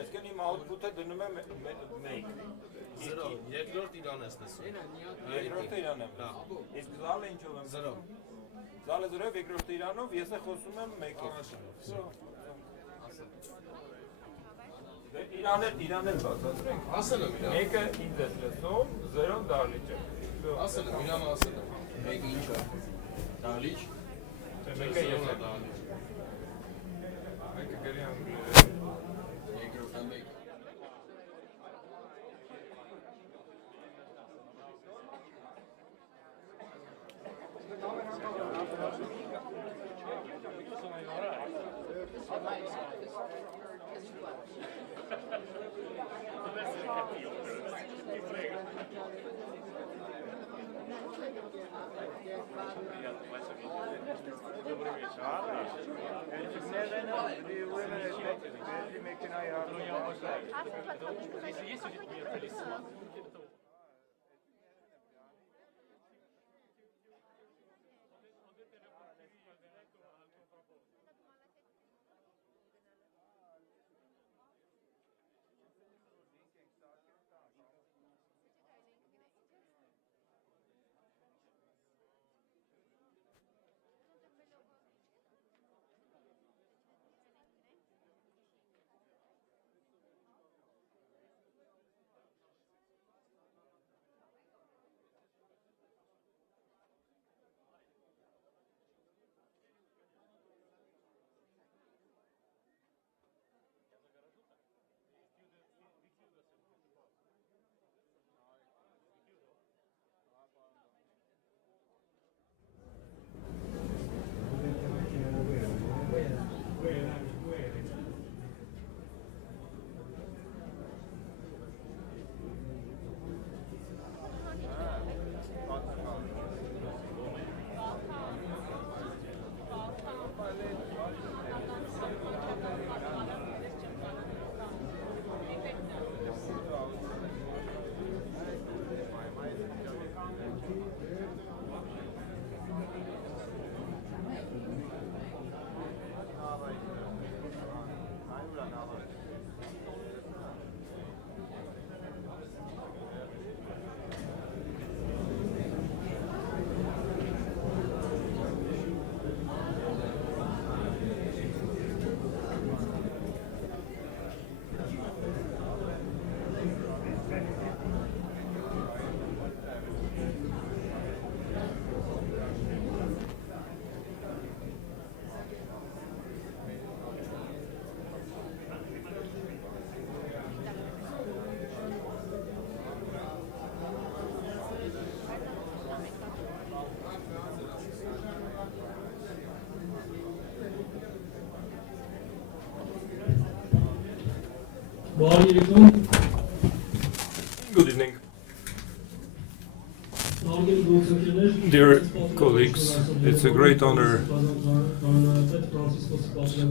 Այսքան իմ output-ը դնում եմ make։ Zero, երկրորդ իրան ես լսում։ Երկրորդը իրան եմ լսում։ Իսկ զալը ինչով եմ։ Zero։ Զալը 0-ով, երկրորդը իրանով, ես է խոսում եմ make-ով։ Իրան էլ բացատրենք։ Ասել եմ իրան։ Make-ը ինձ ես լսում, 0-ն դալիճ է։ Ասել եմ, իրան ասել եմ։ Make-ը ինչ է։ Դալիճ։ Make-ը ես եմ։ դալիճ։ Make-ը գրի անգլի։ Երկրորդը make։ Good evening. Dear colleagues, it's a great honor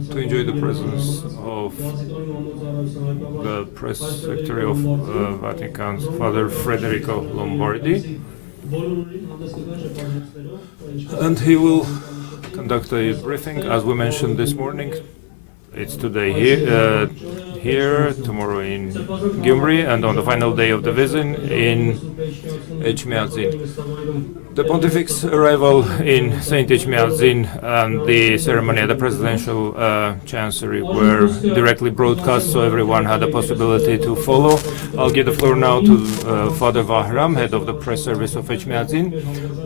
to enjoy the presence of the press secretary of Vatican's Father Federico Lombardi, and he will conduct a briefing, as we mentioned this morning. It's today here, tomorrow in Gyumri, and on the final day of the visit in Echmiadzin. The Pontific's arrival in St. Echmiadzin and the ceremony at the presidential chancery were directly broadcast, so everyone had the possibility to follow. I'll give the floor now to Father Vahram, head of the press service of Echmiadzin,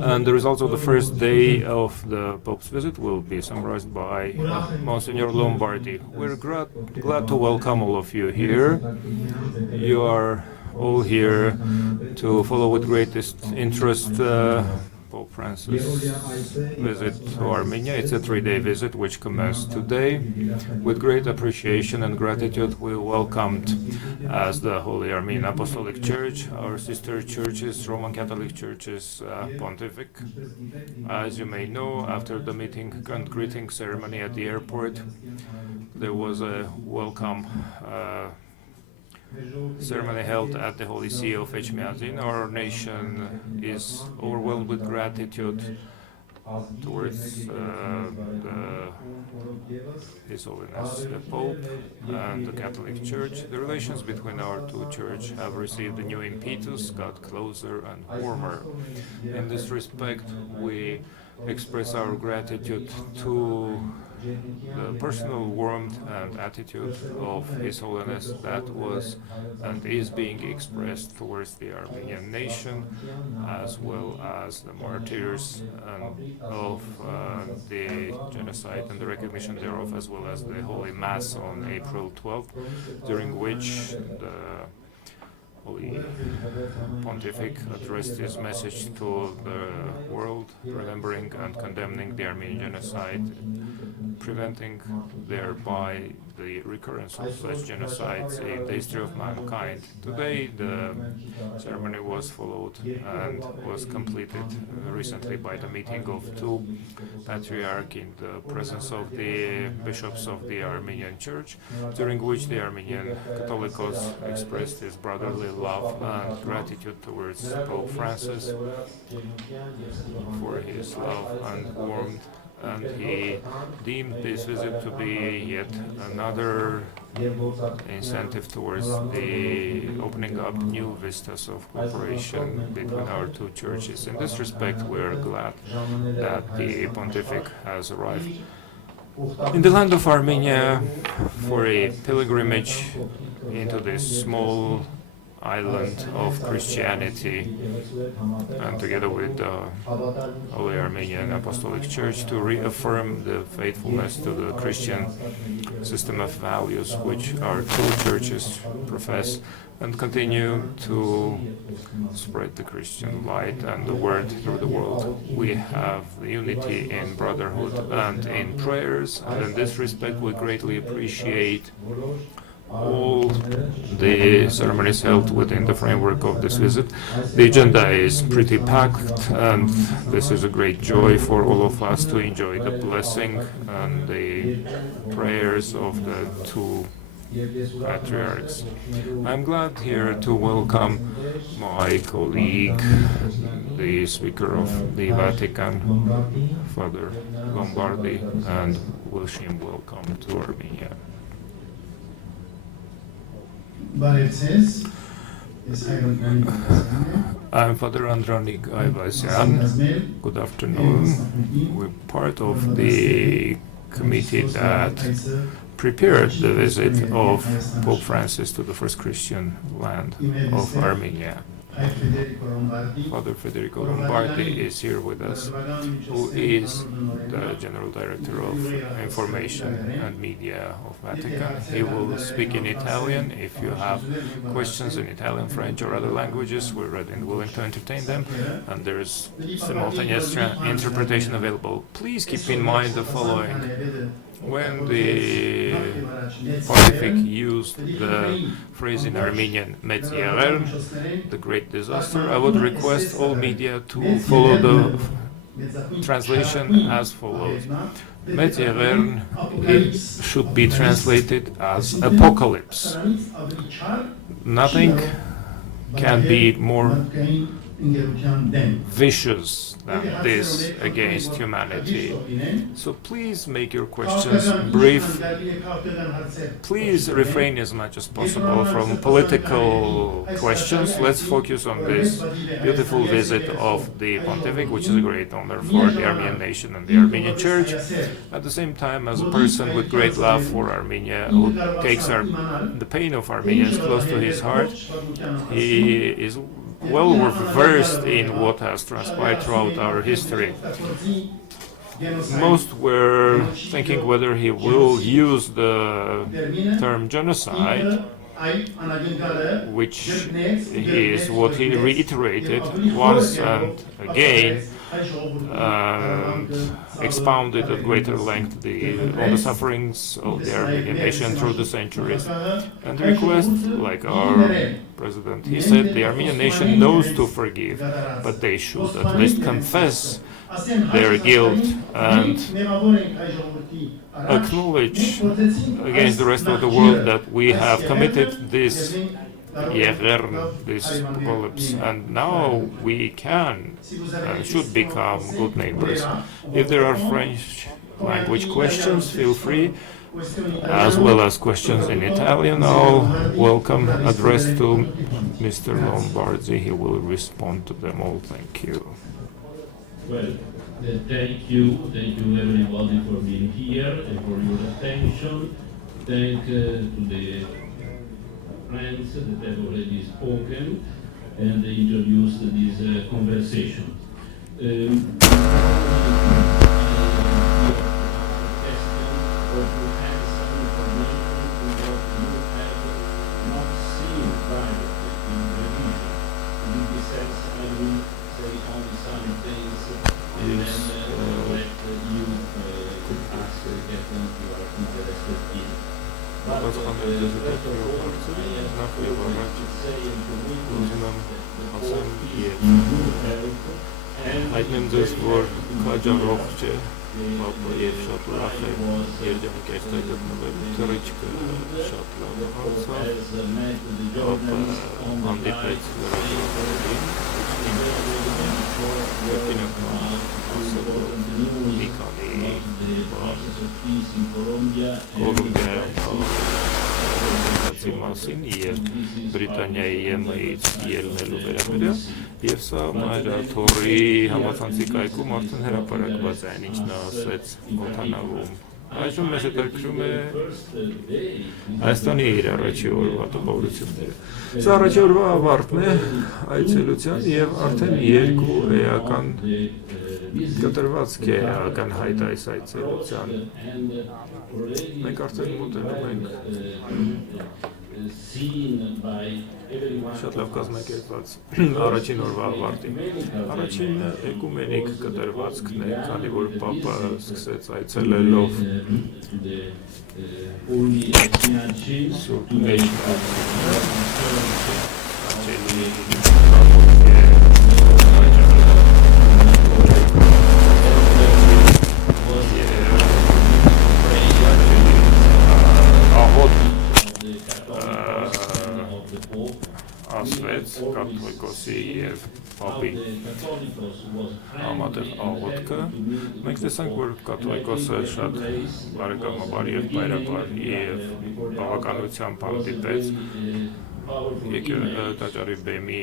and the results of the first day of the Pope's visit will be summarized by Monsignor Lombardi. We're glad to welcome all of you here. You are all here to follow with greatest interest Pope Francis' visit to Armenia. It's a 3-day visit which commenced today. With great appreciation and gratitude, we welcomed, as the Holy Armenian Apostolic Church, our sister churches, Roman Catholic churches, Pontific. As you may know, after the meeting and greeting ceremony at the airport, there was a welcome ceremony held at the Holy See of Echmiadzin. Our nation is overwhelmed with gratitude towards His Holiness the Pope and the Catholic Church. The relations between our two churches have received a new impetus, got closer and warmer. In this respect, we express our gratitude to the personal warmth and attitude of His Holiness that was and is being expressed towards the Armenian nation, as well as the martyrs of the genocide and the recognition thereof, as well as the Holy Mass on April 12th, during which the Holy Pontific addressed his message to the world, remembering and condemning the Armenian genocide, preventing thereby the recurrence of such genocides in the history of mankind. Today, the ceremony was followed and was completed recently by the meeting of two patriarchs in the presence of the bishops of the Armenian Church, during which the Armenian Catholicos expressed his brotherly love and gratitude towards Pope Francis for his love and warmth, and he deemed this visit to be yet another incentive towards the opening up new vistas of cooperation between our two churches. In this respect, we are glad that the Pontific has arrived in the land of Armenia for a pilgrimage into this small island of Christianity, and together with the Holy Armenian Apostolic Church to reaffirm the faithfulness to the Christian system of values which our two churches profess, and continue to spread the Christian light and the word through the world. We have unity in brotherhood and in prayers, and in this respect we greatly appreciate all the ceremonies held within the framework of this visit. The agenda is pretty packed, and this is a great joy for all of us to enjoy the blessing and the prayers of the two patriarchs. I'm glad here to welcome my colleague, the Speaker of the Vatican, Father Lombardi, and wish him welcome to Armenia. I'm Father Andronik Ayvazyan. Good afternoon. We're part of the committee that prepared the visit of Pope Francis to the first Christian land of Armenia. Father Federico Lombardi is here with us, who is the General Director of Information and Media of Vatican. He will speak in Italian. If you have questions in Italian, French, or other languages, we're ready and willing to entertain them, and there's simultaneous interpretation available. Please keep in mind the following. When the Pontific used the phrase in Armenian, Metzierern, the great disaster, I would request all media to follow the translation as follows. Metzierern, it should be translated as apocalypse. Nothing can be more vicious than this against humanity. So please make your questions brief. Please refrain as much as possible from political questions. Let's focus on this beautiful visit of the Pontific, which is a great honor for the Armenian nation and the Armenian Church. At the same time, as a person with great love for Armenia, who takes the pain of Armenians close to his heart, he is well versed in what has transpired throughout our history. Most were thinking whether he will use the term genocide which is what he reiterated once and again, and expounded at greater length on the sufferings of the Armenian nation through the centuries. And the request, like our president, he said, the Armenian nation knows to forgive, but they should at least confess their guilt and acknowledge against the rest of the world that we have committed this this apocalypse, and now we can and should become good neighbors. If there are French language questions, feel free, as well as questions in Italian. I'll welcome address to Mr. Lombardi. He will respond to them all. Thank you. Well, thank you everybody for being here and for your attention. Thank to the friends that have already spoken and introduced this conversation. Հայտնեմ ձեզ, որ քաջան ողջ է, ապա և շատ ուրախ է երջանիկ այստեղ գտնվել, թռիչքը շատ լավ անցավ, ապա հանդիպեց լրագրողներին, կրկինակման ասել մի քանի Կոլումբիայում մասին եւ Բրիտանիայի ԵՄ-ից ելնելու վերաբերյալ, եւ սա մայրաթորի համացանցի կայքում արդեն հրապարակված է, ինչ նա ասեց օդանավում։ Այժմ մեզ հետաքրում է Հայաստանի իր առաջի օրվա տպավորությունները։ Սա առաջի օրվա ավարտն է այցելության եւ արդեն երկու էական կտրվածք է էական հայտ այս այցելության։ Մենք արդեն մոտենում ենք շատ լավ կազմակերպված առաջին օրվա ավարտին։ Առաջին էկումենիկ կտրվածքն է, քանի որ Պապը սկսեց այցելելով Սուրբ ասվեց կաթոլիկոսի եւ պապի համատեղ աղոթքը։ Մենք տեսանք, որ կաթոլիկոսը շատ բարեկամաբար եւ բայրապար եւ բավականությամբ հանդիպեց տաճարի բեմի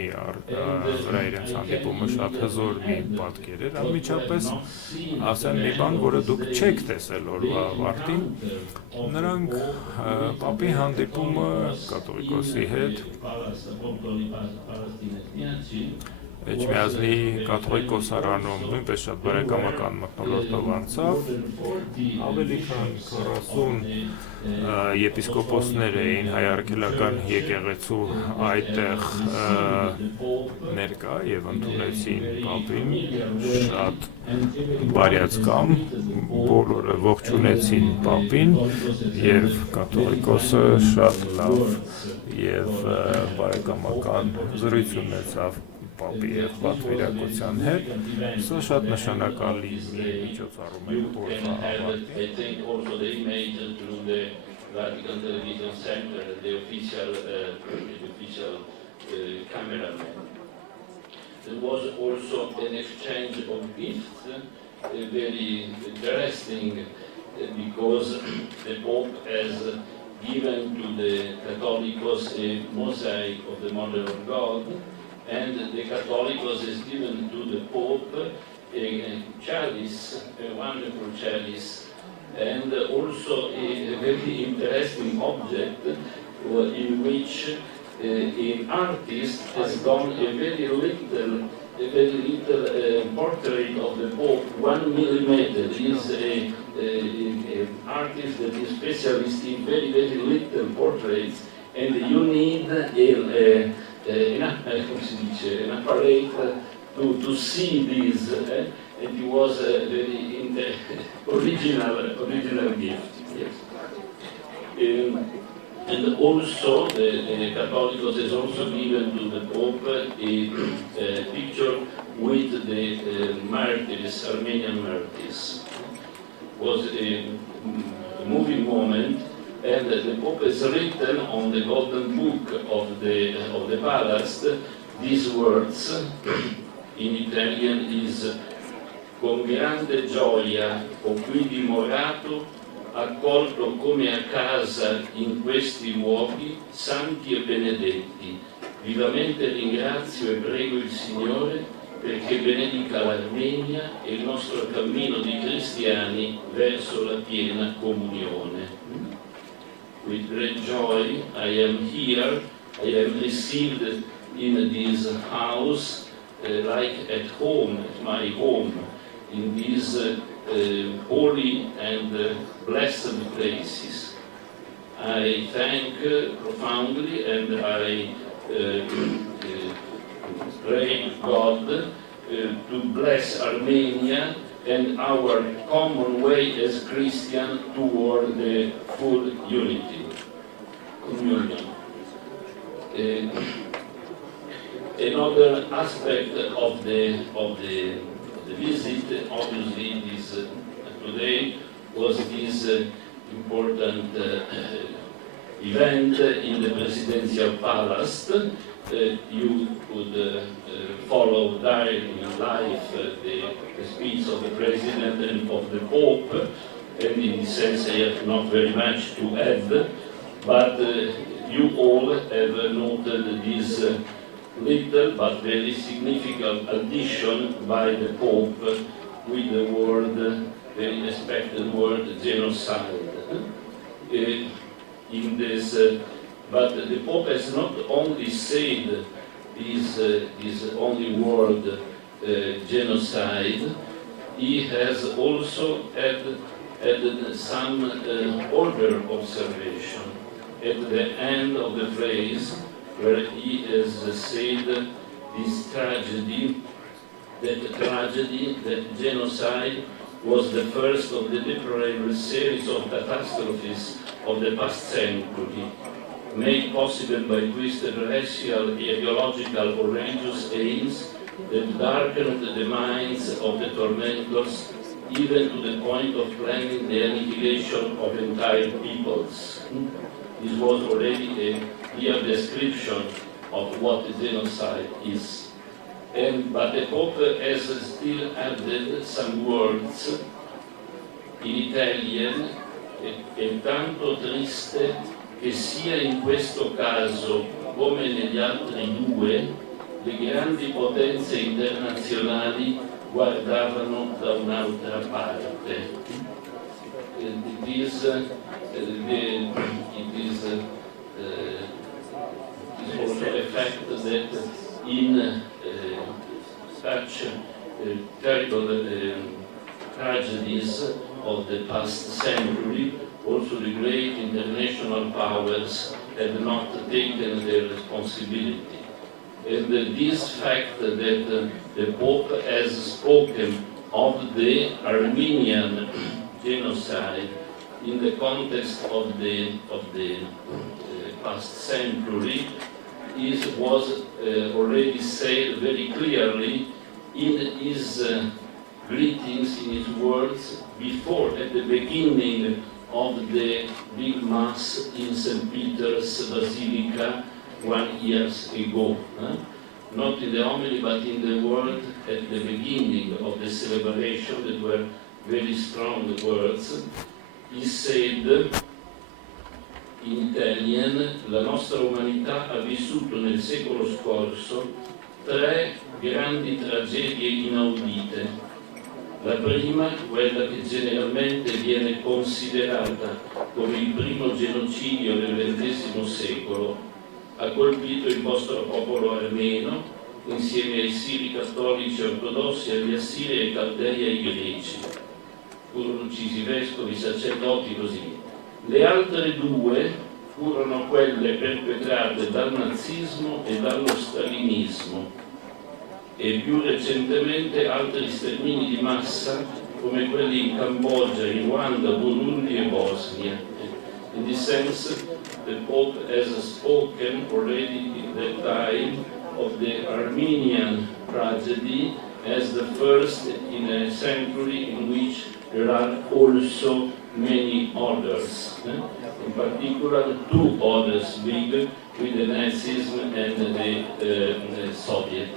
վրա իրենց հանդիպումը շատ հզոր մի պատկեր էր, անմիջապես ասեմ մի բան, որը դուք չեք տեսել օրվա ավարտին, նրանք պապի հանդիպումը կաթոլիկոսի հետ Էջմիածնի կաթողիկոսարանում նույնպես շատ բարեկամական մթնոլորտով անցավ, ավելի քան 40 եպիսկոպոսներ էին հայ արգելական եկեղեցու այդտեղ ներկա եւ ընդունեցին պապին շատ բարյացկամ, բոլորը ողջունեցին պապին եւ կաթողիկոսը շատ լավ եւ բարեկամական զրույց ունեցավ Պապի եւ պատվիրակության հետ, սա շատ նշանակալի մի միջոցառում է օրվա There was also an exchange of gifts, very interesting, because the Pope has given to the Catholicos a mosaic of the Mother of God, and the Catholicos has given to the Pope a chalice, a wonderful chalice, and also a very interesting object in which an artist has done a very little portrait of the Pope, 1 millimeter. He is an artist that is specialist in very little portraits, and you need an apparatus to see this, and it was a very original gift. Yes. And also, the Catholicos has also given to the Pope a picture with the martyrs, Armenian martyrs. It was a moving moment, and the Pope has written on the golden book of the palace these words. In Italian is con grande gioia ho qui dimorato, accolto come a casa in questi luoghi santi e benedetti. Vivamente ringrazio e prego il Signore perché benedica l'Armenia e il nostro cammino di cristiani verso la piena comunione. With great joy I am here, I am received in this house like at home, at my home, in these holy and blessed places. I thank profoundly and I pray God to bless Armenia and our common way as Christian toward the full unity, communion. Another aspect of the visit, obviously, this today was this important event in the presidential palace. You could follow live the speech of the president and of the Pope, and in this sense I have not very much to add, but you all have noted this little but very significant addition by the Pope with the word, very respected word, genocide. In this, but the Pope has not only said this only word, genocide, he has also added some other observation at the end of the phrase, where he has said this tragedy, that genocide was the first of the deplorable series of catastrophes of the past century, made possible by twisted racial, ideological, or religious aims that darkened the minds of the tormentors, even to the point of planning the annihilation of entire peoples. This was already a clear description of what genocide is. But the Pope has still added some words in Italian, è tanto triste che sia in questo caso come negli altri due, le grandi potenze internazionali guardavano da un'altra parte. It is also a fact that in such terrible tragedies of the past century, also the great international powers had not taken their responsibility. And this fact that the Pope has spoken of the Armenian genocide in the context of the past century was already said very clearly in his greetings, in his words, before, at the beginning of the big Mass in St. Peter's Basilica 1 year ago. Not in the homily, but in the word at the beginning of the celebration, that were very strong words. He said, in Italian, la nostra umanità ha vissuto nel secolo scorso 3 grandi tragedie inaudite. La prima, quella che generalmente viene considerata come il primo genocidio del XX secolo, ha colpito il vostro popolo armeno, insieme ai siri cattolici ortodossi, agli assiri, ai caldei e ai greci. Furono uccisi vescovi, sacerdoti, così. Le altre 2 furono quelle perpetrate dal nazismo e dallo stalinismo e più recentemente altri stermini di massa come quelli in Cambogia, in Ruanda, Burundi e Bosnia. In this sense, the Pope has spoken already in the time of the Armenian tragedy as the first in a century in which there are also many others. In particular, two others big with the Nazism and the Soviet.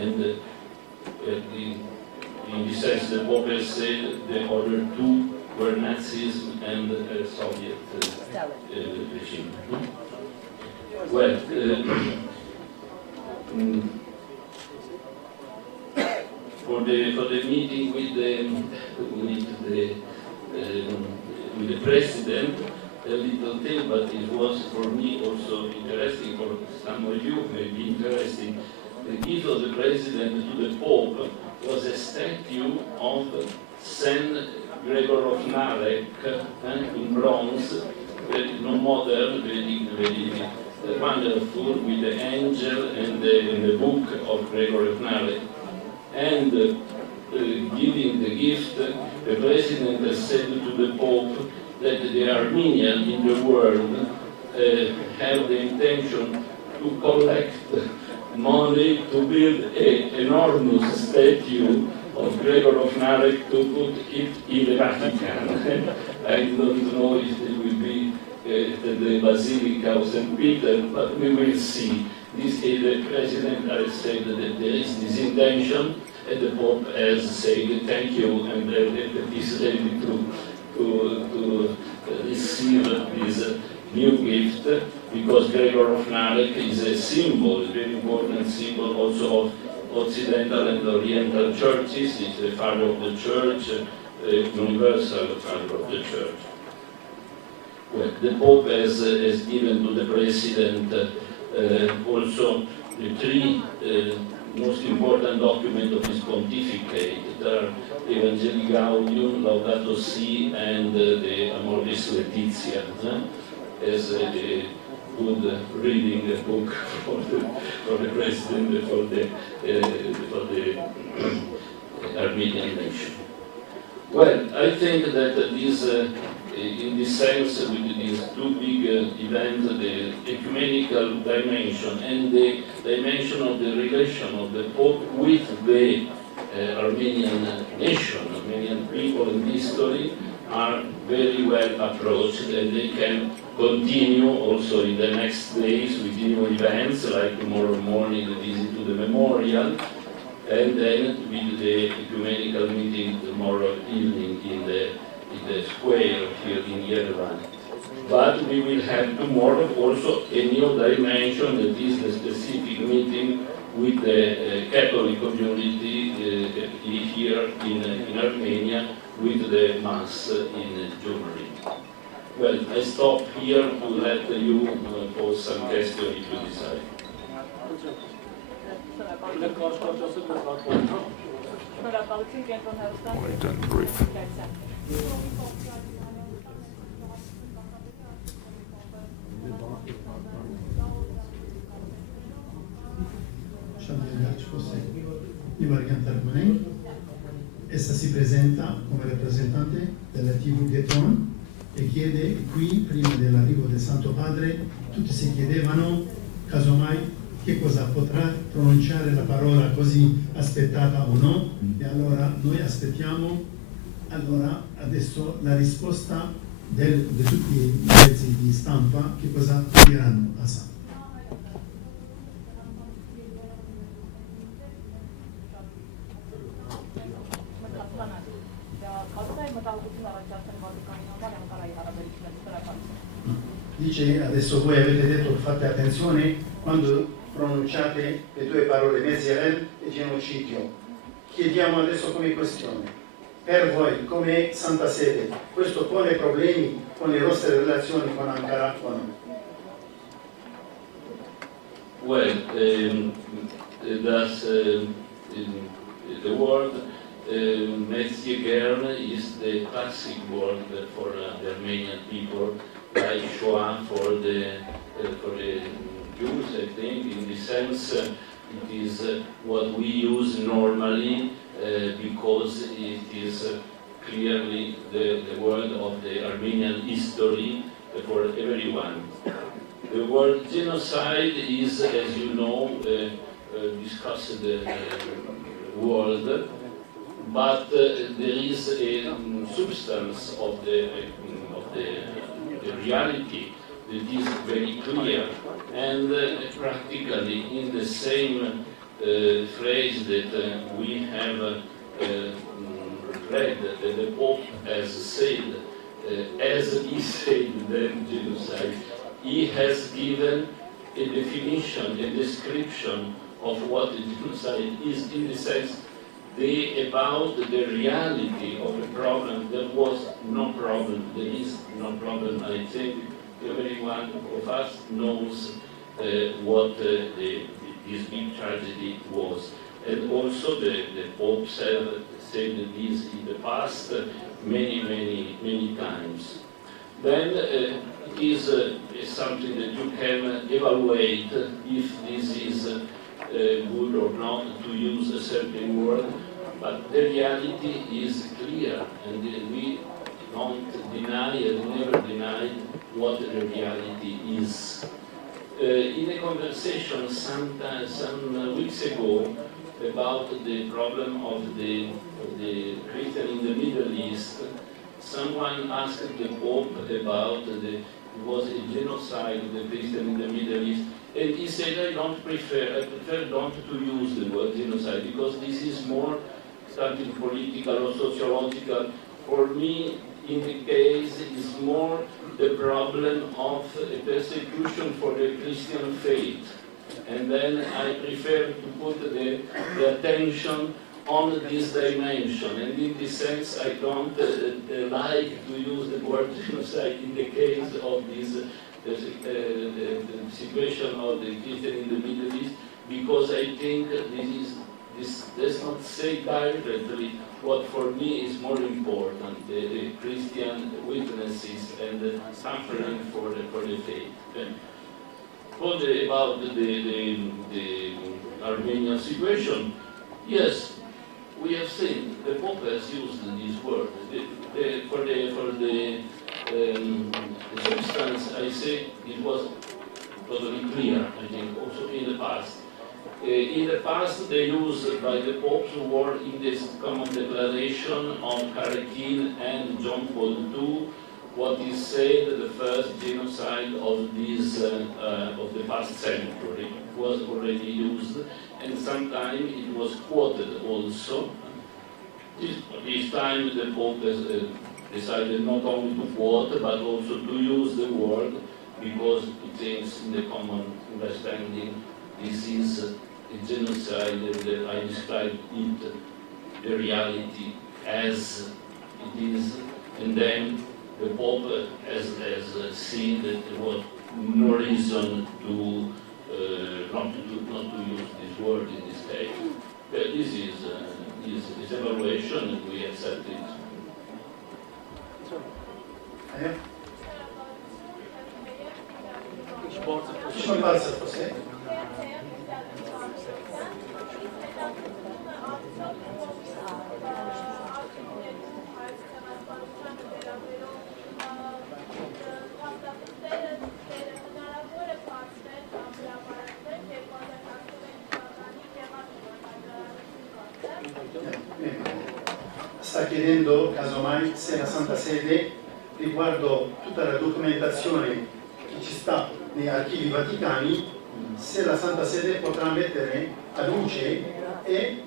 In this sense, the Pope has said the other two were Nazism and Soviet regime. Well, for the meeting with the president, a little thing, but it was for me also interesting. For some of you, maybe interesting. The gift of the president to the Pope was a statue of Saint Gregor of Narek in bronze, very modern, very wonderful, with the angel and the book of Gregor of Narek. And giving the gift, the president has said to the Pope that the Armenians in the world have the intention to collect money to build an enormous statue of Gregor of Narek to put it in the Vatican. I don't know if it will be the Basilica of St. Peter, but we will see. The President has said that there is this intention, and the Pope has said thank you, and is ready to receive this new gift, because Gregor of Narek is a symbol, a very important symbol also of Occidental and Oriental churches. It's the father of the church, universal father of the church. Well, the Pope has given to the President also the three most important documents of his pontificate. There are Evangelii Gaudium, Laudato Si, and the Amoris Laetitia, as a good reading book for the President, for the Armenian nation. Well, I think that this, in this sense, with these two big events, the ecumenical dimension and the dimension of the relation of the Pope with the Armenian nation, Armenian people in history, are very well approached, and they can continue also in the next days with new events, like tomorrow morning the visit to the memorial, and then with the ecumenical meeting tomorrow evening in the square here in Yerevan. But we will have tomorrow also a new dimension, that is the specific meeting with the Catholic community here in Armenia, with the Mass in January. Well, I stop here to let you pose some questions if you decide. Point and brief. Ivargan Tarmanei. Essa si presenta come rappresentante della TV Ghetton e chiede qui, prima dell'arrivo del Santo Padre, tutti si chiedevano, casomai, che cosa potrà pronunciare la parola così aspettata o no, e allora noi aspettiamo adesso la risposta di tutti i mezzi di stampa, che cosa diranno a San. Dice, adesso voi avete detto, fate attenzione quando pronunciate le due parole Mezierel e genocidio. Chiediamo adesso come questione, per voi come Santa Sede, questo pone problemi con le vostre relazioni con Ankara o no? Well, the word Metzger is the classic word for the Armenian people, like Shoah for the Jews, I think. In the sense, it is what we use normally because it is clearly the word of the Armenian history for everyone. The word genocide is, as you know, discussed world, but there is a substance of the reality that is very clear, and practically in the same phrase that we have read, that the Pope has said, as he said then genocide, he has given a definition, a description of what genocide is, in the sense about the reality of the problem. There was no problem, there is no problem. I think every one of us knows what this big tragedy was. And also the Pope said this in the past many times. Then it is something that you can evaluate if this is good or not to use a certain word, but the reality is clear, and we don't deny and never deny what the reality is. In a conversation some weeks ago about the problem of the Christian in the Middle East, someone asked the Pope about it was a genocide of the Christian in the Middle East, and he said, I prefer not to use the word genocide, because this is more something political or sociological. For me, in the case, is more the problem of a persecution for the Christian faith. And then I prefer to put the attention on this dimension. And in this sense, I don't like to use the word genocide in the case of this the situation of the Christian in the Middle East, because I think this does not say directly what for me is more important, the Christian witnesses and the suffering for the faith. About the Armenian situation, yes, we have seen the Pope has used this word. For the substance, I say it was totally clear, I think, also in the past. In the past, they used by the Pope's word in this common declaration on Karakin and John Paul II, what is said the first genocide of the past century. It was already used, and sometimes it was quoted also. This time the Pope has decided not only to quote, but also to use the word, because it thinks in the common understanding this is a genocide, that I described it, the reality as it is, and then the Pope has seen that there was no reason to not to use this word in this case. But this is evaluation, and we accept it. Sta chiedendo casomai se la Santa Sede, riguardo tutta la documentazione che ci sta nei archivi vaticani, se la Santa Sede potrà mettere a luce e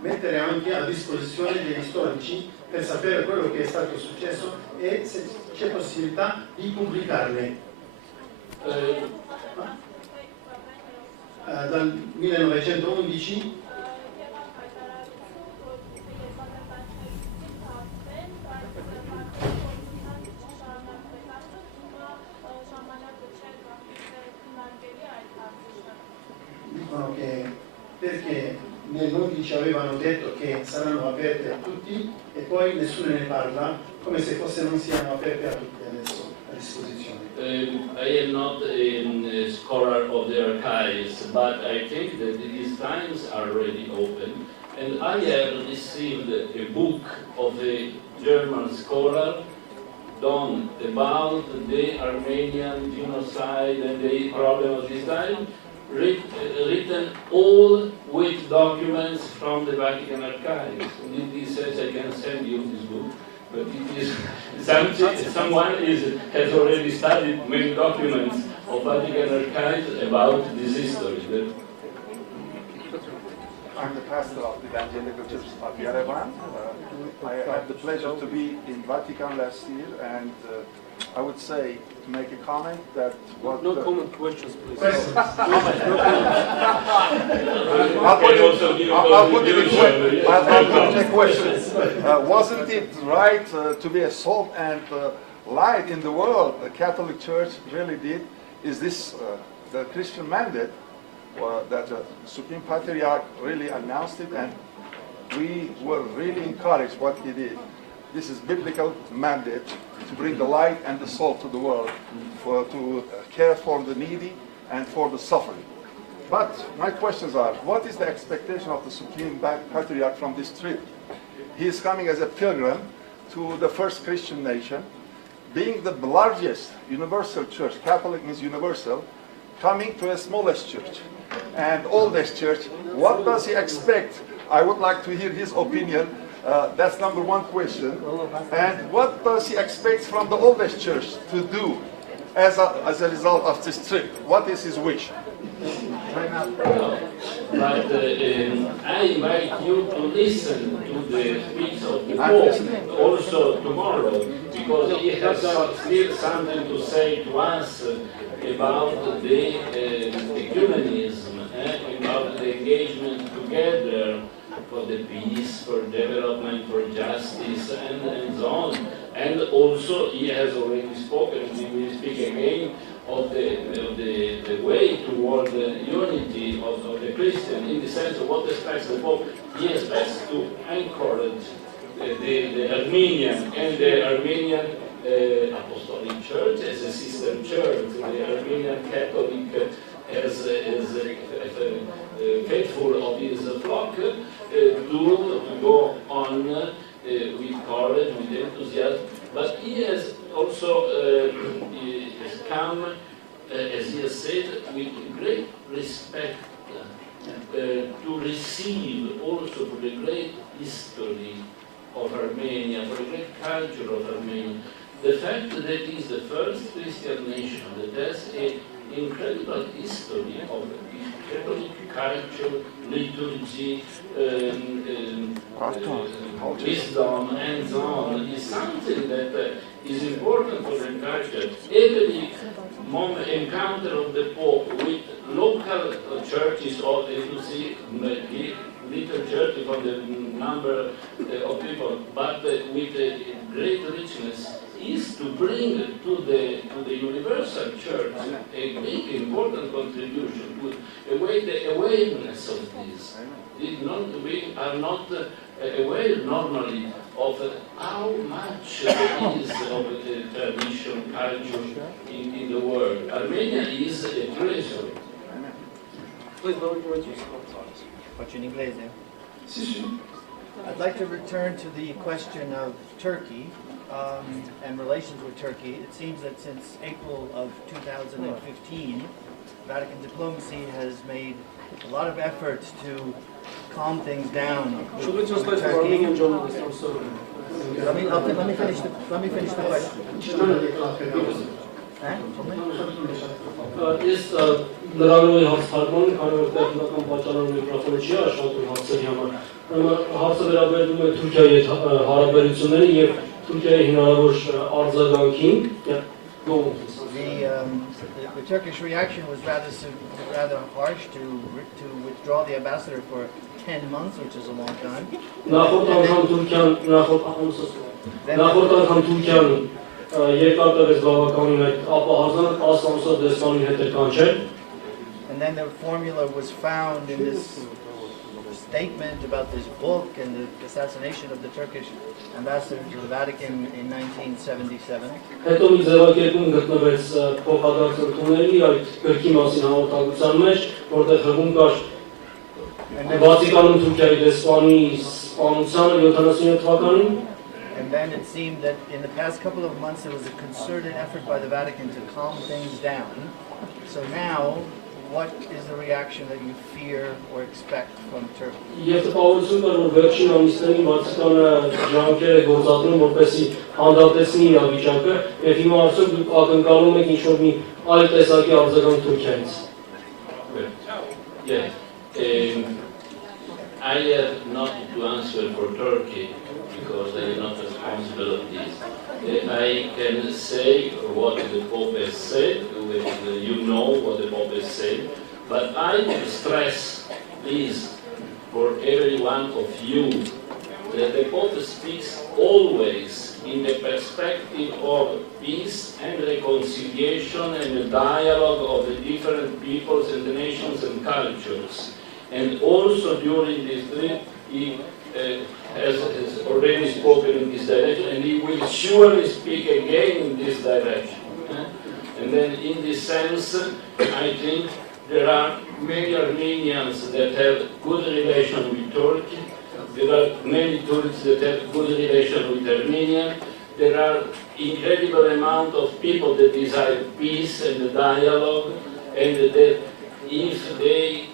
mettere anche a disposizione degli storici per sapere quello che è stato successo e se c'è possibilità di pubblicarle. Dal 1911 dicono che perché noti ci avevano detto che saranno aperte a tutti e poi nessuno ne parla, come se fosse non siano aperte a tutti adesso a disposizione. I am not a scholar of the archives, but I think that these times are already open. And I have received a book of a German scholar done about the Armenian genocide and the problem of this time, written all with documents from the Vatican archives. And he says I can send you this book, but it is someone has already studied many documents of Vatican archives about this history. I'm the pastor of the Evangelical Church of Yerevan. I had the pleasure to be in Vatican last year, and I would say, to make a comment, that what... No comment, questions, please. I'll put it in questions. Wasn't it right to be a salt and light in the world? The Catholic Church really did. Is this the Christian mandate? That the Supreme Patriarch really announced it, and we were really encouraged what he did. This is biblical mandate to bring the light and the salt to the world, to care for the needy and for the suffering. But my questions are, what is the expectation of the Supreme Patriarch from this trip? He is coming as a pilgrim to the first Christian nation, being the largest universal church, Catholic means universal, coming to a smallest church and oldest church. What does he expect? I would like to hear his opinion. That's number one question. And what does he expect from the oldest church to do as a result of this trip? What is his wish? But I invite you to listen to the speech of the Pope also tomorrow, because he has still something to say to us about the ecumenism, about the engagement together for the peace, for development, for justice, and so on. And also, he has already spoken, and he will speak again, of the way toward the unity of the Christian, in the sense of what expects the Pope. He expects to encourage the Armenian and the Armenian Apostolic Church as a sister church, the Armenian Catholic as faithful of his flock, to go on with courage, with enthusiasm. But he has also has come, as he has said, with great respect to receive also for the great history of Armenia, for the great culture of Armenia. The fact that it is the first Christian nation that has an incredible history of Catholic culture, liturgy, wisdom, and so on is something that is important for the culture. Every encounter of the Pope with local churches, or as you see, little churches from the number of people, but with a great richness, is to bring to the universal church a big important contribution to the awareness of this. We are not aware normally of how much there is of tradition, culture in the world. Armenia is a treasure. Please, Watch in inglese. Sì, sì. I'd like to return to the question of Turkey and relations with Turkey. It seems that since April of 2015, Vatican diplomacy has made a lot of efforts to calm things down should we with translate for Turkey. Armenian journalists also? Let me finish the question. Ես նրանով հաղթարման, քանի որ տեխնական պատճառով միկրոֆոնը չի աշխատում հարցերի համար։ Հարցը վերաբերում է Թուրքիայի հետ հարաբերություններին եւ Թուրքիայի հնարավոր արձագանքին։ The Turkish reaction was rather harsh to withdraw the ambassador for 10 months, which is a long time. Նախորդ անգամ Թուրքիան երկար տևեց բավականին այդ ապահազան 10 ամսով դեսպանին հետ էր կանչել։ And then the formula was found in this statement about this book and the assassination of the Turkish ambassador to the Vatican in 1977. Հետո մի ձևակերպում գտնվեց փոխադարձությունների այդ գրքի մասին հաղորդակցության մեջ, որտեղ հղում կար Վատիկանում Թուրքիայի դեսպանի սպանությանը 77 թվականին. And then it seemed that in the past couple of months there was a concerted effort by the Vatican to calm things down. So now, what is the reaction that you fear or expect from Turkey? Եվ տպավորություն կար, որ վերջին ամիսներին Վատիկանը ջանքեր է գործադրում, որպեսզի հանդարտեցնի իրավիճակը, եւ հիմա արդյոք դուք ակնկալում եք ինչ-որ մի այլ տեսակի արձագանք Թուրքիայից։ Yes. I have not to answer for Turkey because I am not responsible of this. I can say what the Pope has said, you know what the Pope has said, but I will stress this for every one of you, that the Pope speaks always in the perspective of peace and reconciliation and the dialogue of the different peoples and the nations and cultures. And also during this trip, he has already spoken in this direction, and he will surely speak again in this direction. And then in this sense, I think there are many Armenians that have good relation with Turkey. There are many Turks that have good relation with Armenia. There are incredible amount of people that desire peace and dialogue, and that if they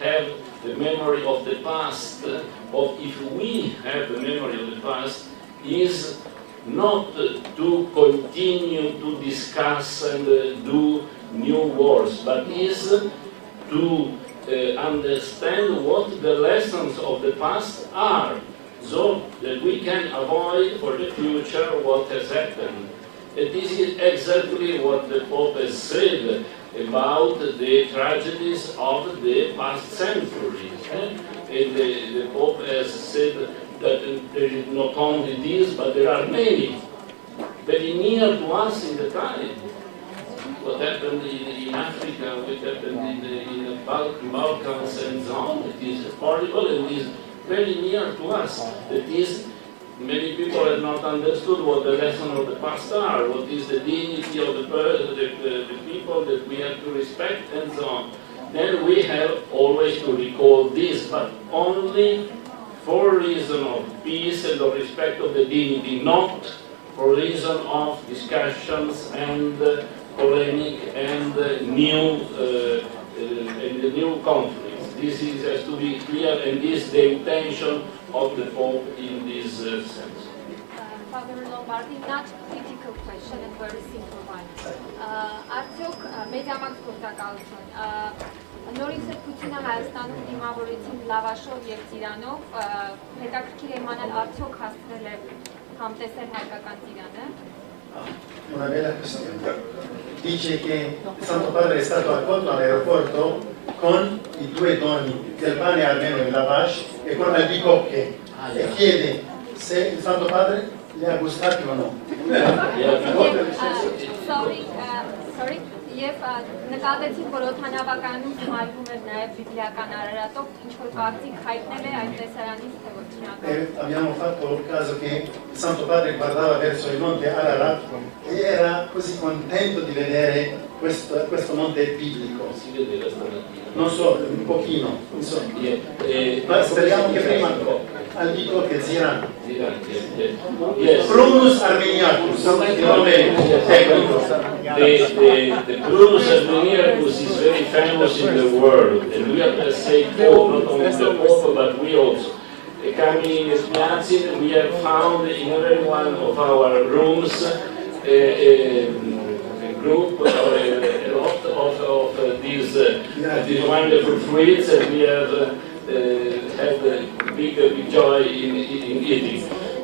have the memory of the past, or if we have the memory of the past, is not to continue to discuss and do new wars, but is to understand what the lessons of the past are, so that we can avoid for the future what has happened. And this is exactly what the Pope has said about the tragedies of the past centuries. And the Pope has said that there is not only this, but there are many, very near to us in the time. What happened in Africa, what happened in the Balkans and so on, it is horrible and is very near to us. That is, many people have not understood what the lessons of the past are, what is the dignity of the people that we have to respect and so on. Then we have always to recall this, but only for reason of peace and of respect of the dignity, not for reason of discussions and polemic and new conflicts. This has to be clear, and this is the intention of the Pope in this sense. Father Lombardi, not critical question and very simple one. Արդյոք մեդիամաքս գործակալություն, նորից Պուտինը Հայաստանում դիմավորեցին լավաշով եւ ծիրանով, հետաքրքիր է իմանալ արդյոք հասցրել է համտեսել հայկական ծիրանը? Una bella questione. Dice che Santo Padre è stato accolto all'aeroporto con i due doni del pane armeno e lavash e con albicocche e chiede se il Santo Padre li ha gustati o no. Sorry. Եվ նկատեցին, որ օդանավականում սմայվում էր նաև բիբլիական արարատով, ինչ-որ կարծիք հայտնել է այդ տեսարանից, թե ոչ չնական։ Abbiamo fatto caso che il Santo Padre guardava verso il monte Ararat e era così contento di vedere questo monte biblico. Non so, un pochino, insomma. Ma speriamo che prima al dito che Ziran. Prunus Armeniacus. The Prunus Armeniacus is very famous in the world, and we have to say Pope, not only the Pope, but we also. Coming in Spiazzi, we have found in every one of our rooms a group or a lot of these wonderful fruits, and we have had a big joy in eating.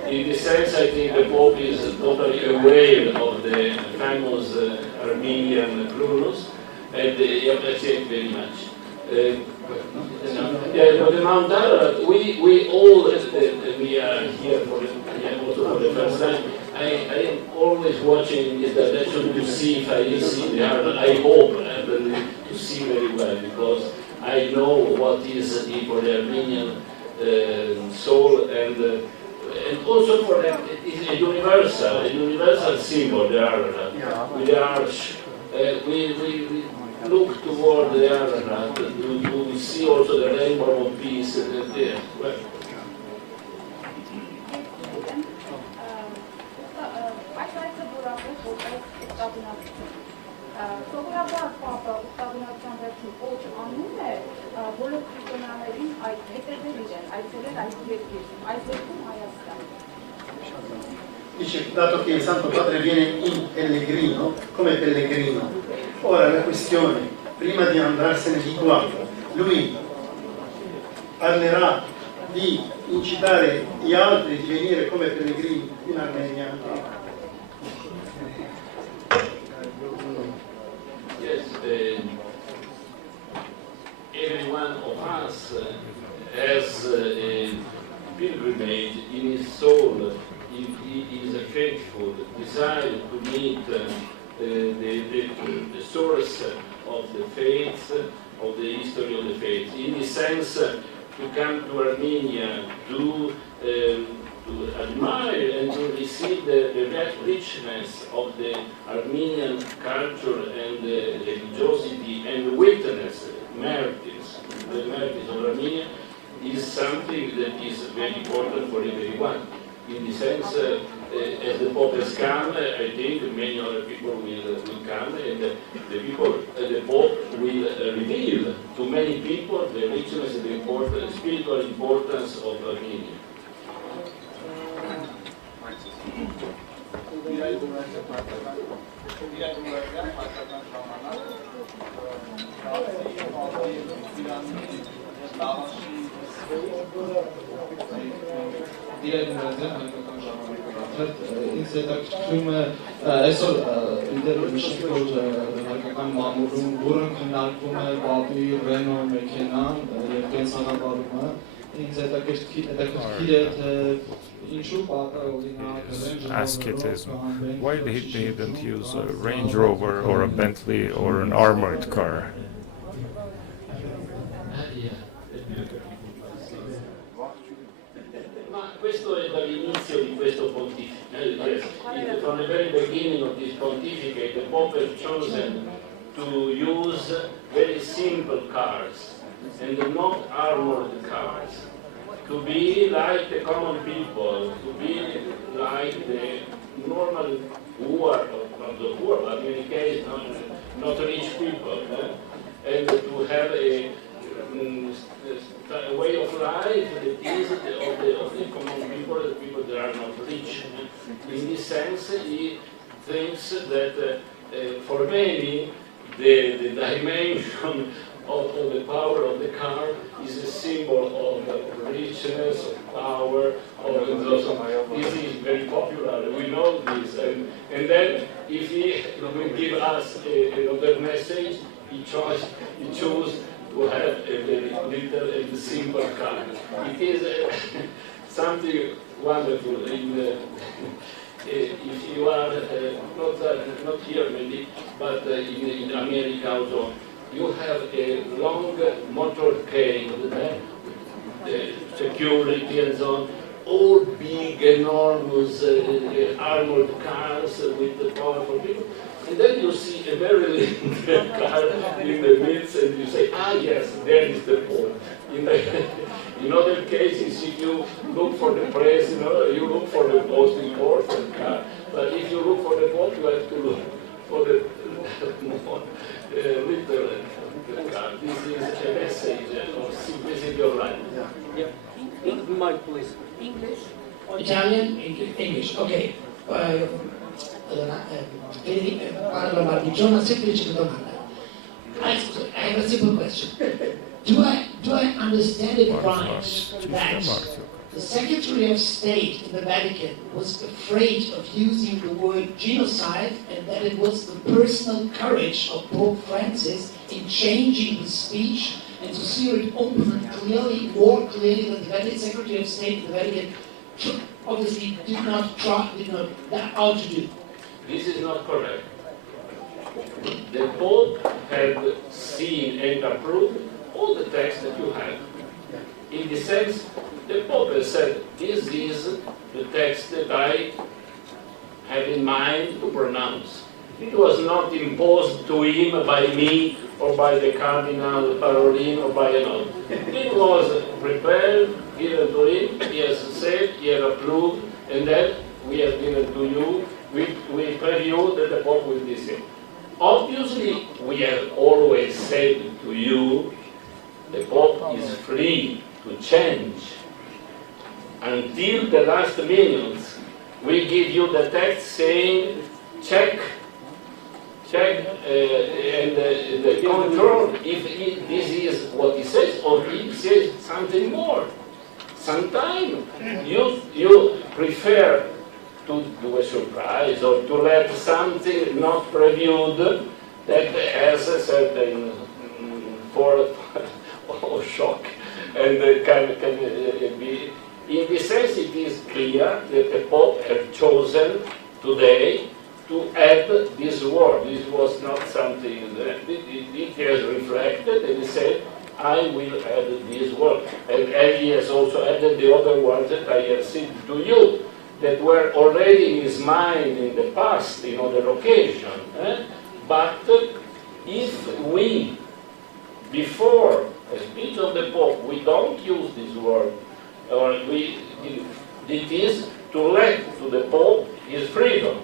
In this sense, I think the Pope is totally aware of the famous Armenian Prunus, and he appreciates very much. For the Mount Ararat, we all, we are here for the first time. I am always watching in this direction to see if I see the Ararat. I hope to see very well, because I know what is for the Armenian soul, and also for them it is a universal symbol, the Ararat. With the arch, we look toward the Ararat to see also the rainbow of peace there. Well, Սովորաբար ուստավնության վերջին օջ անում է բոլոր քրիստոնյաներին այդ հետևել իրեն, այցելել այդ երկրում, այս երկրում Հայաստան։ Dice, dato che il Santo Padre viene in pellegrino, come pellegrino, ora la questione, prima di andarsene di qua, lui parlerà di incitare gli altri di venire come pellegrini in Armenia. yes, every one of us has a pilgrimage in his soul. If he is a faithful, desire to meet the source of the faith, of the history of the faith. In this sense, to come to Armenia to admire and to receive the richness of the Armenian culture and the religiosity and witness martyrs, the martyrs of Armenia, is something that is very important for everyone. In the sense, as the Pope has come, I think many other people will come, and the Pope will reveal to many people the richness and the spiritual importance of Armenia. Ինձ հետաքրքրում է այսօր իդեր նշենք որ հայկական մամուլում որն քննարկվում է Բաբի Ռենո մեքենան եւ կենսաղավարումը ինձ հետաքրքիր է թե ինչու պատահ Ascetism. Why they didn't use a Range Rover or a Bentley or an armored car? Questo è dall'inizio di questo pontificate. From the very beginning of this pontificate, the Pope has chosen to use very simple cars and not armored cars, to be like the common people, to be like the normal poor, not the poor, but in any case not rich people, and to have a way of life that is of the common people, the people that are not rich. In this sense, he thinks that for many, the dimension of the power of the car is a symbol of richness, of power, this is very popular, we know this. And then if he will give us another message, he chose to have a very little and simple car. It is something wonderful. If you are not here maybe, but in America also, you have a long motorcade, security and so on, all big, enormous armored cars with the powerful people. And then you see a very little car in the midst and you say, ah yes, there is the Pope. In other cases, if you look for the praise, you look for the most important car. But if you look for the Pope, you have to look for the more literal car. This is a message of simplicity of life. Mike, please. English. Italian, English. Okay. Parlo Marchigione, una semplice domanda. I have a simple question. Do I understand it right that the Secretary of State in the Vatican was afraid of using the word genocide and that it was the personal courage of Pope Francis in changing his speech and to see it open and clearly, more clearly than the Vatican Secretary of State in the Vatican obviously did not how to do? This is not correct. The Pope had seen and approved all the text that you have. In this sense, the Pope has said, this is the text that I have in mind to pronounce. It was not imposed to him by me or by the Cardinal Parolin or by another. It was prepared, given to him, he has said, he has approved, and then we have given to you. We preview that the Pope will be said. Obviously, we have always said to you, the Pope is free to change. Until the last minutes, we give you the text saying, check, and the control if this is what he says, or he says something more. Sometimes you prefer to do a surprise or to let something not previewed that has a certain force or shock, and can be. In this sense, it is clear that the Pope has chosen today to add this word. This was not something that it has reflected, and he said, I will add this word. And he has also added the other words that I have said to you, that were already in his mind in the past, in other occasions. But if we, before a speech of the Pope, we don't use this word, or it is to let to the Pope his freedom.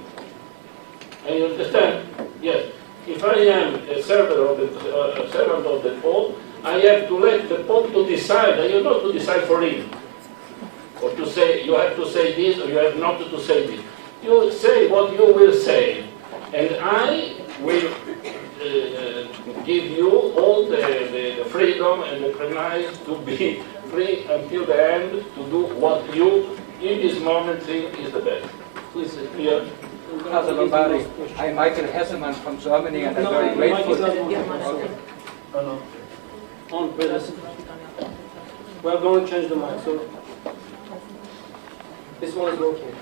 And you understand? Yes. If I am a servant of the Pope, I have to let the Pope to decide. I have not to decide for him. Or to say, you have to say this, or you have not to say this. You say what you will say. And I will give you all the freedom and the premise to be free until the end to do what you, in this moment, think is the best. Please, clear. Father Lombardi, I'm Michael Hessemann from Germany, and I'm very grateful. On, please. We are going to change the mic, so this one is working.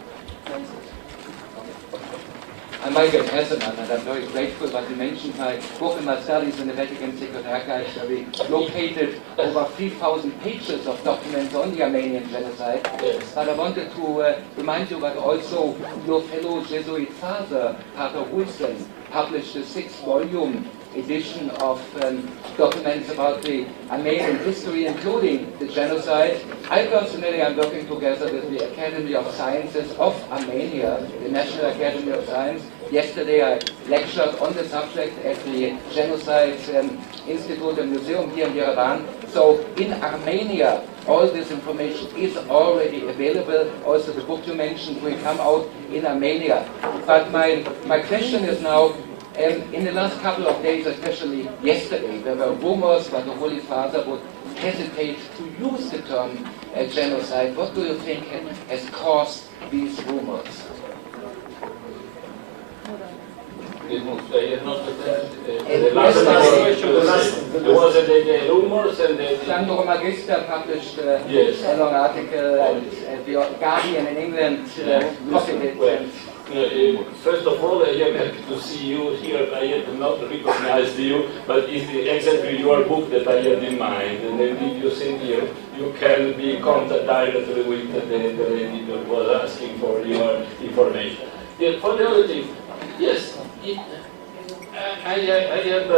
I'm Michael Hessemann, and I'm very grateful that you mentioned my book and my studies in the Vatican Secret Archives, where we located over 3,000 pages of documents on the Armenian genocide. But I wanted to remind you that also your fellow Jesuit father, Pater Wilson, published a 6-volume edition of documents about the Armenian history, including the genocide. I personally am working together with the Academy of Sciences of Armenia, the National Academy of Science. Yesterday I lectured on the subject at the Genocide Institute and Museum here in Yerevan. So in Armenia, all this information is already available. Also the book you mentioned will come out in Armenia. But my question is now, in the last couple of days, especially yesterday, there were rumors that the Holy Father would hesitate to use the term genocide. What do you think has caused these rumors? There was the rumors and the... Sandro Magister published yes. a long article, the Guardian in England copied it. Well, first of all, I am happy to see you here. I had not recognized you, but it's exactly your book that I had in mind. And then if you think here, you can be in contact directly with the lady that was asking for your information. Yeah, for the other thing, yes, I have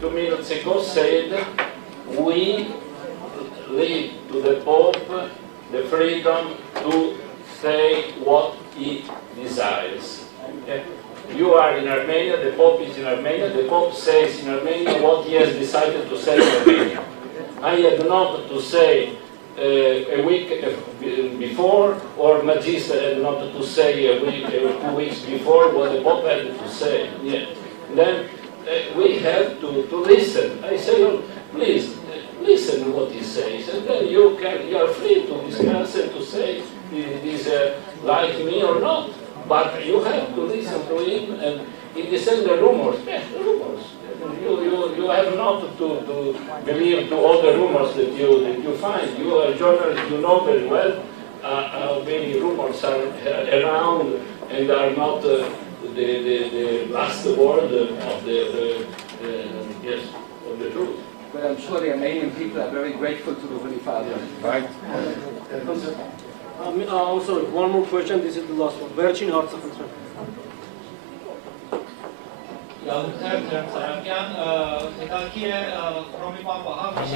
2 minutes ago said we leave to the Pope the freedom to say what he desires. Okay? You are in Armenia, the Pope is in Armenia, the Pope says in Armenia what he has decided to say in Armenia. I had not to say a week before, or Magister had not to say a week, 2 weeks before what the Pope had to say. Yeah. Then we have to listen. I say, oh, please, listen to what he says, and then you are free to discuss and to say this like me or not. But you have to listen to him, and in the sense the rumors, yes, the rumors. You have not to believe to all the rumors that you find. You are a journalist, you know very well how many rumors are around and are not the last word of the truth. but I'm sure the Armenian people are very grateful to the Holy Father. Right. Also, one more question. This is the last one. Վերջին հարցը խնդրեմ։ I'm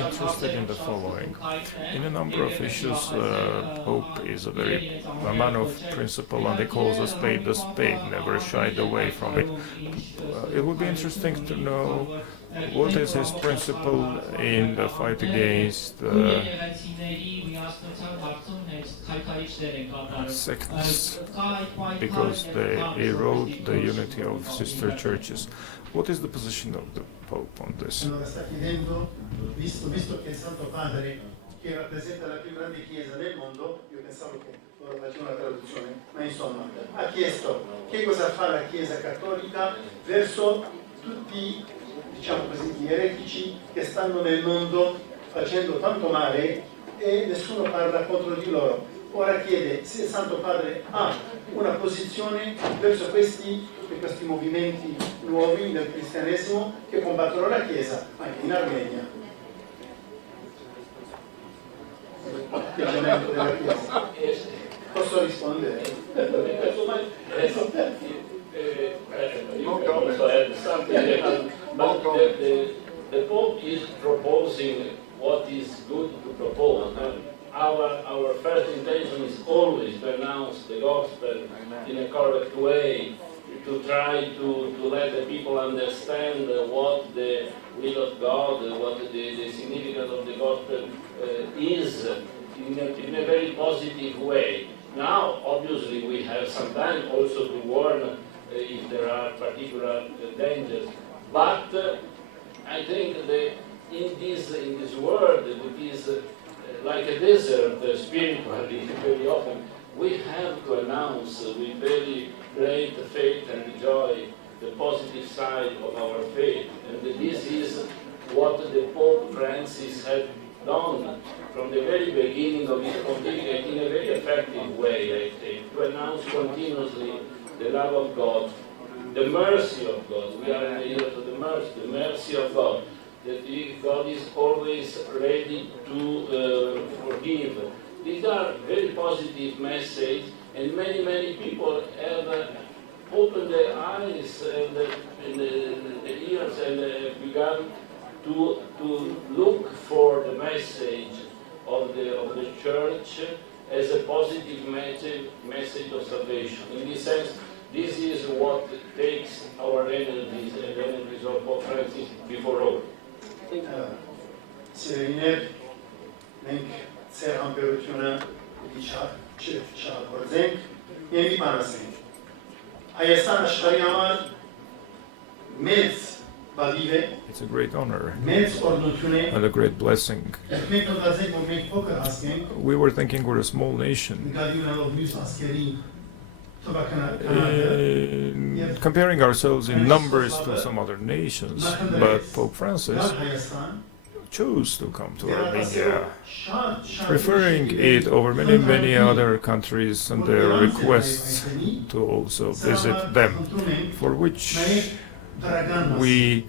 interested in the following. In a number of issues, Pope is a man of principle, and he calls a spade, never shied away from it. It would be interesting to know what is his principle in the fight against sects, because they erode the unity of sister churches. What is the position of the Pope on this? Visto che il Santo Padre, che rappresenta la più grande chiesa del mondo, io pensavo che ora faccio una traduzione, ma insomma, ha chiesto che cosa fa la Chiesa Cattolica verso tutti, diciamo così, gli eretici che stanno nel mondo facendo tanto male e nessuno parla contro di loro. Ora chiede se il Santo Padre ha una posizione verso questi movimenti nuovi del cristianesimo che combattono la Chiesa, anche in Armenia. L'atteggiamento della Chiesa. Posso rispondere? The Pope is proposing what is good to propose. Our first intention is always to announce the gospel in a correct way, to try to let the people understand what the will of God, what the significance of the gospel is in a very positive way. Now, obviously, we have some time also to warn if there are particular dangers. But I think that in this world, it is like a desert spiritually very often. We have to announce with very great faith and joy the positive side of our faith. And this is what the Pope Francis had done from the very beginning of his pontificate in a very effective way, I think, to announce continuously the love of God, the mercy of God. We are in the year of the mercy of God. That God is always ready to forgive. These are very positive messages, and many people have opened their eyes and the ears and begun to look for the message of the Church as a positive message of salvation. In this sense, this is what takes our energies and the energies of Pope Francis before all. Սիրելիներ, մենք ծեր համբերությունը չհաղորդենք եւ մի բան ասենք։ Հայաստան աշխարհի համար մեծ բալիվ է, It's a great honor մեծ օրհնություն է, and a great blessing. մենք մտածենք, որ մենք փոքր հասնենք, We were thinking we're a small nation. նկատի ունենալով մյուս ազգերի Comparing ourselves in numbers to some other nations, but Pope Francis chose to come to Armenia, preferring it over many other countries and their requests to also visit them, for which we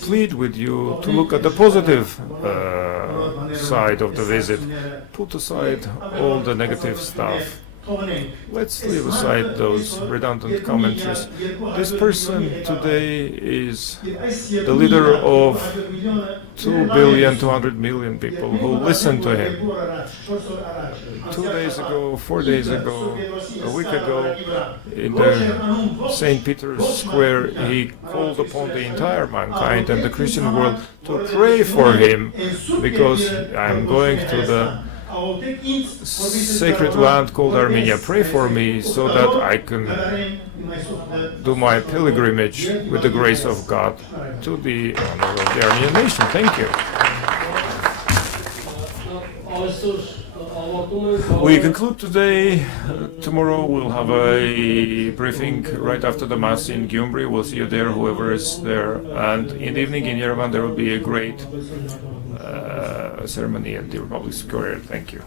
plead with you to look at the positive side of the visit, put aside all the negative stuff. Let's leave aside those redundant commentaries. This person today is the leader of 2,200,000,000 people who listen to him. 2 days ago, 4 days ago, a week ago, in the St. Peter's Square, he called upon the entire mankind and the Christian world to pray for him, because I'm going to the sacred land called Armenia. Pray for me so that I can do my pilgrimage with the grace of God to the honor of the Armenian nation. Thank you. We conclude today. Tomorrow we'll have a briefing right after the Mass in Gyumri. We'll see you there, whoever is there. And in the evening in Yerevan there will be a great ceremony at the Republic Square. Thank you.